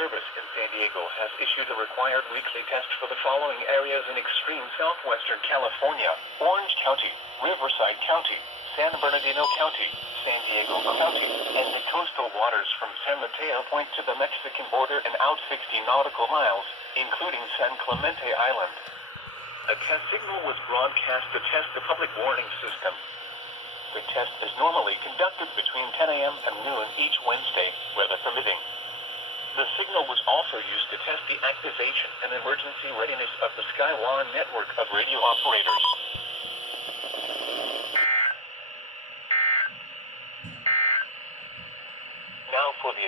Service in San Diego has issued a required weekly test for the following areas in extreme southwestern California: Orange County, Riverside County, San Bernardino County, San Diego County, and the coastal waters from San Mateo Point to the Mexican border and out 60 nautical miles, including San Clemente Island. A test signal was broadcast to test the public warning system. The test is normally conducted between 10 a.m. and noon each Wednesday, weather permitting. The signal was also used to test the activation and emergency readiness of the Skyline network of radio operators. Now for the